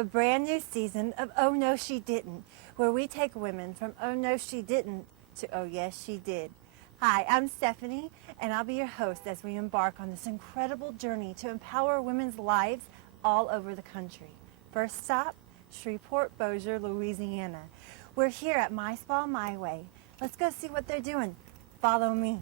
a brand new season of Oh No She Didn't, where we take women from Oh No She Didn't to Oh Yes She Did. Hi, I'm Stephanie, and I'll be your host as we embark on this incredible journey to empower women's lives all over the country. First stop, Shreveport, Bossier, Louisiana. We're here at My Spa, My Way. Let's go see what they're doing. Follow me.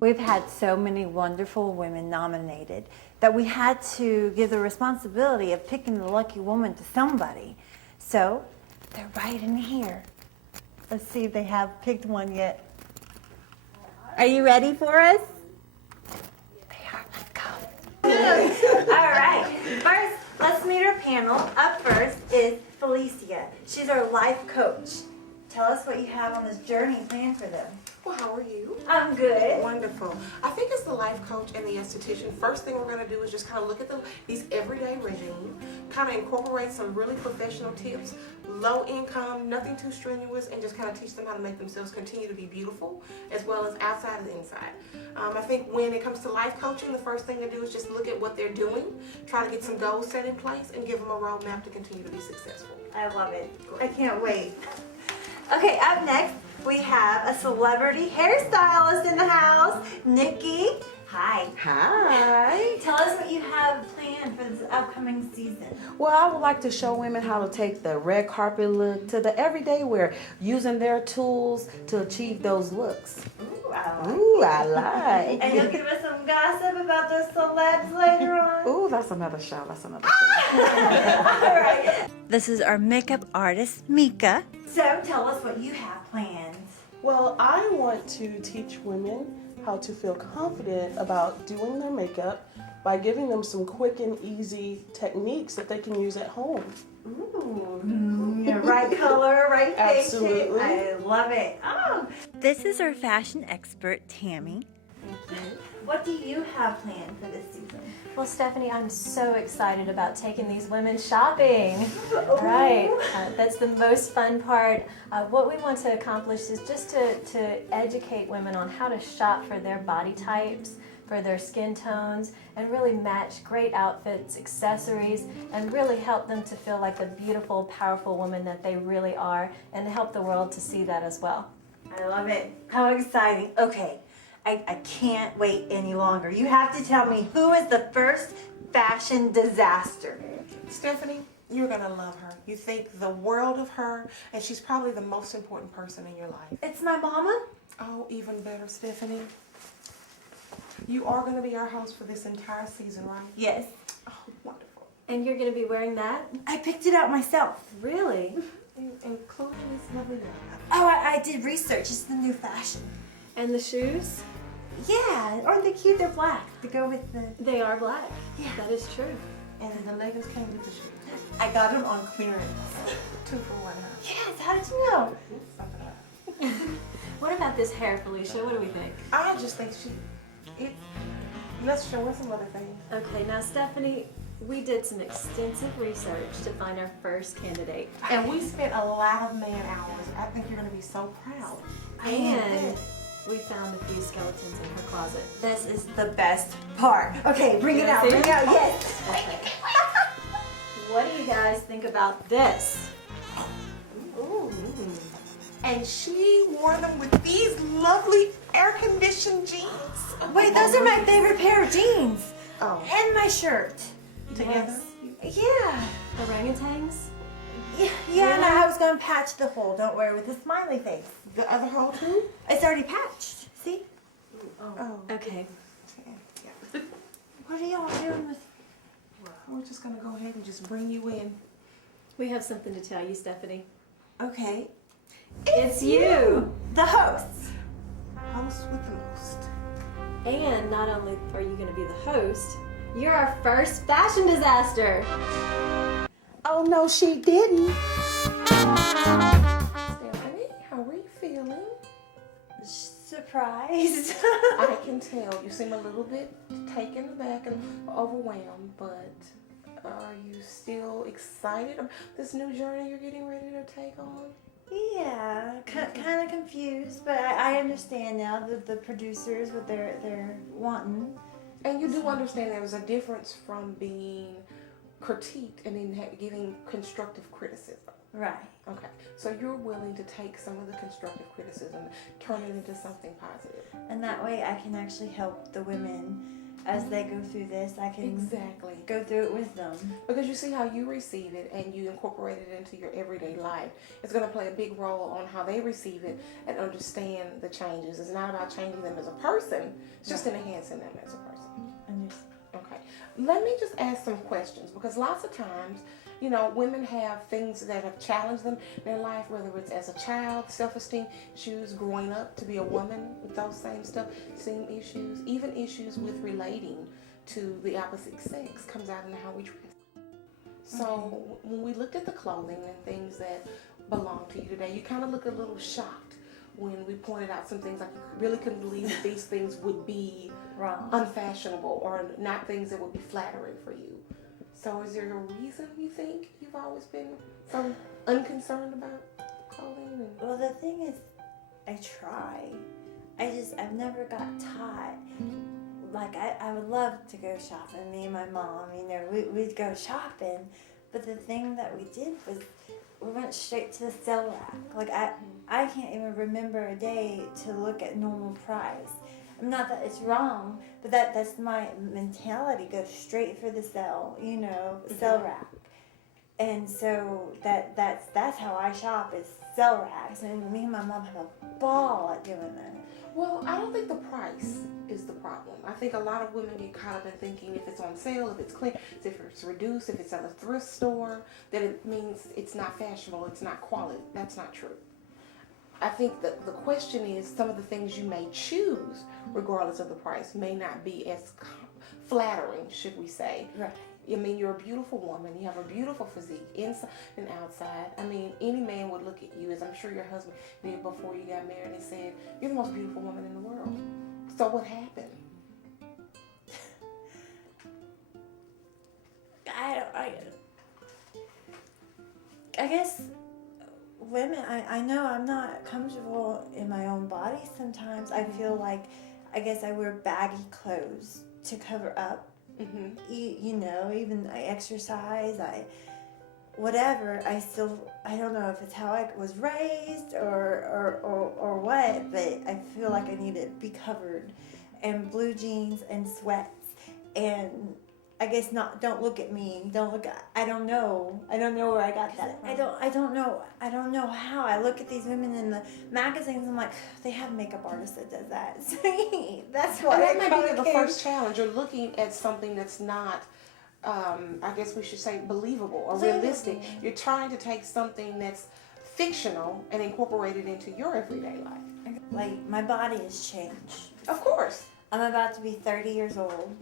We've had so many wonderful women nominated that we had to give the responsibility of picking the lucky woman to somebody. So they're right in here. Let's see if they have picked one yet. Are you ready for us? They are. Let's go. All right. First, let's meet our panel. Up first is Felicia. She's our life coach. Tell us what you have on this journey planned for them. Well, how are you? I'm good. Wonderful. I think as the life coach and the esthetician, first thing we're going to do is just kind of look at these everyday regime, kind of incorporate some really professional tips, low income, nothing too strenuous, and just kind of teach them how to make themselves continue to be beautiful, as well as outside and inside. I think when it comes to life coaching, the first thing to do is just look at what they're doing, try to get some goals set in place, and give them a roadmap to continue to be successful. I love it. I can't wait. Okay, up next, we have a celebrity hairstylist in the house, Nikki. Hi. Hi. Tell us what you have planned for this upcoming season. Well, I would like to show women how to take the red carpet look to the everyday wear, using their tools to achieve those looks. Ooh, I like. like. And you'll give us some gossip about the celebs later on. Ooh, that's another show. That's another show. All right. This is our makeup artist, Mika. So tell us what you have planned. Well, I want to teach women how to feel confident about doing their makeup by giving them some quick and easy techniques that they can use at home. Ooh. Yeah, right color, right face. Absolutely. I love it. Oh. This is our fashion expert, Tammy. What do you have planned for this season? Well, Stephanie, I'm so excited about taking these women shopping. Right, that's the most fun part. What we want to accomplish is just to educate women on how to shop for their body types, for their skin tones, and really match great outfits, accessories, and really help them to feel like the beautiful, powerful woman that they really are, and to help the world to see that as well. I love it. How exciting. Okay. I can't wait any longer. You have to tell me, who is the first fashion disaster? Stephanie, you're going to love her. You think the world of her, and she's probably the most important person in your life. It's my mama? Oh, even better, Stephanie. You are going to be our host for this entire season, right? Yes. Oh, wonderful. And you're going to be wearing that? I picked it out myself. Really? Including this lovely lady. Oh, I did research. It's the new fashion. And the shoes? Yeah, aren't they cute? They're black to go with the... They are black. Yeah. That is true. And the leggings came with the shoes. I got them on clearance. 2 for 1, huh? Yes, how did you know? Something like What about this hair, Felicia? What do we think? I just think let's show her some other things. Okay, now Stephanie, we did some extensive research to find our first candidate. And we spent a lot of man hours. I think you're going to be so proud. And we found a few skeletons in her closet. This is the best part. Okay, bring it out, See? bring it out, yes. Okay. What do you guys think about this? Ooh. And she wore them with these lovely air-conditioned jeans. Wait, those are my favorite pair of jeans. Oh. And my shirt. Together? Yeah. Orangutans? Yeah, and I was going to patch the hole, don't worry, with a smiley face. The other hole too? It's already patched, see? Oh. Okay. Yeah. What are y'all doing with... We're just going to go ahead and just bring you in. We have something to tell you, Stephanie. Okay. It's you! The host. Host with the most. And not only are you going to be the host, you're our first fashion disaster. Oh, no, she didn't. Stephanie, how are you feeling? Surprised. I can tell. You seem a little bit taken aback and overwhelmed, but are you still excited about this new journey you're getting ready to take on? Yeah, kind of confused, but I understand now the producers what they're wanting. And you do understand there's a difference from being critiqued and then giving constructive criticism. Right. Okay, so you're willing to take some of the constructive criticism, turn it into something positive. And that way I can actually help the women as they go through this. I can Exactly. go through it with them. Because you see how you receive it and you incorporate it into your everyday life. It's going to play a big role on how they receive it and understand the changes. It's not about changing them as a person, it's just enhancing them as a person. Understand. Okay. Let me just ask some questions because lots of times, you know, women have things that have challenged them in their life, whether it's as a child, self-esteem issues, growing up to be a woman with those same issues, even issues with relating to the opposite sex comes out in how we dress. So when we looked at the clothing and things that belong to you today, you kind of look a little shocked when we pointed out some things like you really couldn't believe that these things would be Wrong. unfashionable or not things that would be flattering for you. So is there a reason you think you've always been so unconcerned about clothing? Well, the thing is, I try. I've never got taught. Like, I would love to go shopping, me and my mom, you know, we'd go shopping. But the thing that we did was we went straight to the sale rack. Like, I can't even remember a day to look at normal price. Not that it's wrong, but that's my mentality. Go straight for the sale, you know, sale rack. And so that's how I shop is sale racks. And me and my mom have a ball at doing that. Well, I don't think the price is the problem. I think a lot of women get caught up in thinking if it's on sale, if it's clean, if it's reduced, if it's at a thrift store, that it means it's not fashionable, it's not quality. That's not true. I think that the question is some of the things you may choose, regardless of the price, may not be as flattering, should we say. Right. I mean, you're a beautiful woman. You have a beautiful physique, inside and outside. I mean, any man would look at you, as I'm sure your husband did before you got married, and said, "You're the most beautiful woman in the world." So what happened? I guess women, I know I'm not comfortable in my own body sometimes. I feel like, I guess I wear baggy clothes to cover up. Mm-hmm. You know, even I exercise, whatever, I don't know if it's how I was raised or what, but I feel like I need to be covered. And blue jeans and sweats, and I guess don't look at me, I don't know where I got that. I don't know how. I look at these women in the magazines, I'm like, they have a makeup artist that does that. That's why. And that might be the first challenge. You're looking at something that's not, I guess we should say, believable or realistic. You're trying to take something that's fictional and incorporate it into your everyday life. Like, my body has changed. Of course. I'm about to be 30 years old,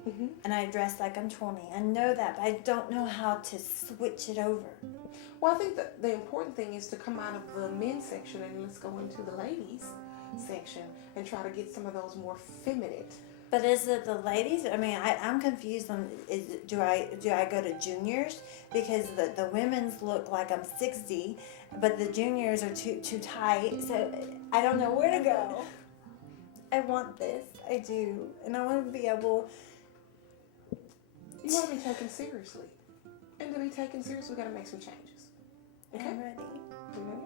and I dress like I'm 20. I know that, but I don't know how to switch it over. Well, I think that the important thing is to come out of the men's section and let's go into the ladies section and try to get some of those more feminine. But is it the ladies? I mean, I'm confused on, do I go to juniors? Because the women's look like I'm 60, but the juniors are too tight, so I don't know where to go. I want this, I do, and I want to be able. You want to be taken seriously, and to be taken seriously, we got to make some changes. Okay. I'm ready. You ready?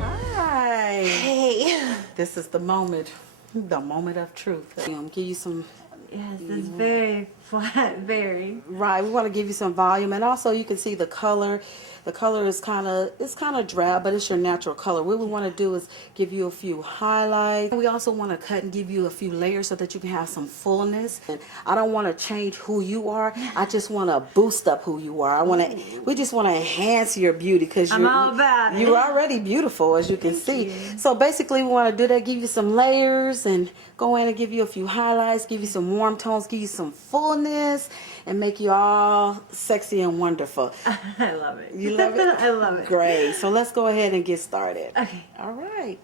Hi. Hey. This is the moment of truth. Give you some. Yes, it's very flat, very. Right, we want to give you some volume, and also you can see the color. The color is kind of drab, but it's your natural color. What we want to do is give you a few highlights. We also want to cut and give you a few layers so that you can have some fullness. And I don't want to change who you are. I just want to boost up who you are. We just want to enhance your beauty because I'm all about it. You're already beautiful, as you can see. So basically, we want to do that, give you some layers, and go in and give you a few highlights, give you some warm tones, give you some fullness, and make you all sexy and wonderful. I love it. You love it? I love it. Great. So let's go ahead and get started. Okay. All right.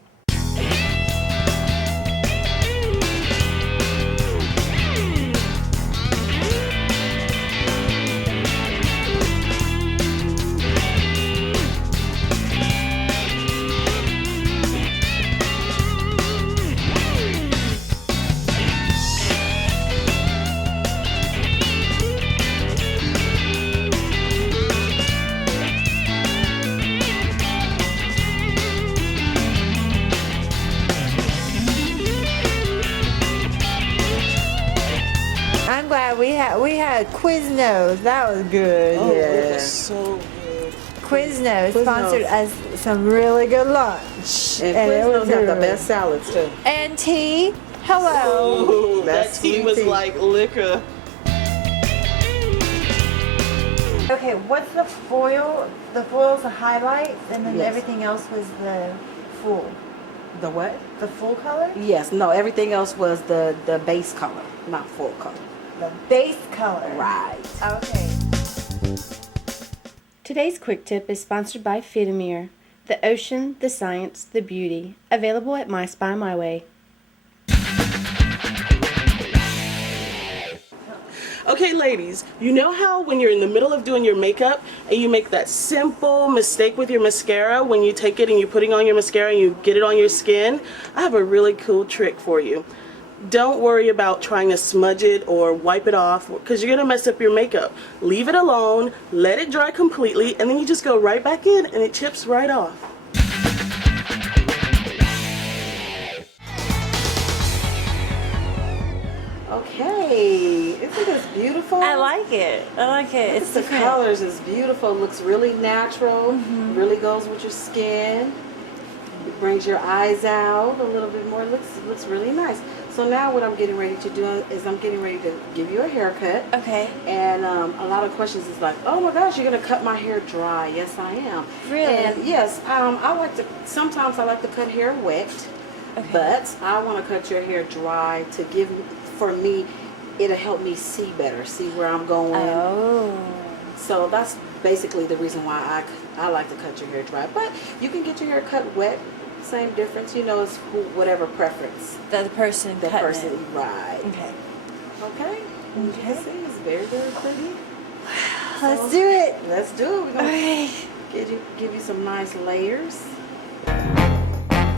about Quiznos? That was good. Oh, it Yeah. was so good. Quiznos Quiznos. sponsored us some really good lunch. And it Quiznos was have the good. best salads too. And tea. Hello. Ooh, that That's tea sweet was tea. like liquor. Okay, what's the foil? The foil's the highlights, and then Yes. everything else was the full. The what? The full color? Yes, no, everything else was the base color, not full color. The base color. Right. Okay. Today's quick tip is sponsored by Fitamir, the ocean, the science, the beauty. Available at My Spa My Way. Okay, ladies, you know how when you're in the middle of doing your makeup and you make that simple mistake with your mascara when you take it and you're putting on your mascara and you get it on your skin? I have a really cool trick for you. Don't worry about trying to smudge it or wipe it off because you're going to mess up your makeup. Leave it alone, let it dry completely, and then you just go right back in and it chips right off. Okay, isn't this beautiful? I like it. I like it. It's The different. colors is beautiful. Looks really natural. Really goes with your skin. It brings your eyes out a little bit more. Looks really nice. So now what I'm getting ready to do is I'm getting ready to give you a haircut. Okay. And a lot of questions is like, oh my gosh, you're gonna cut my hair dry? Yes, I am. Really? And yes, sometimes I like to cut hair wet, but I want to cut your hair dry to for me, it'll help me see better, see where I'm going. Oh. So that's basically the reason why I like to cut your hair dry. But you can get your hair cut wet. Same difference, it's whatever preference The person the cutting person it. right. Okay. Okay. You can see it's very, very pretty. Let's do it. Let's do it. We're gonna Okay. give you some nice layers.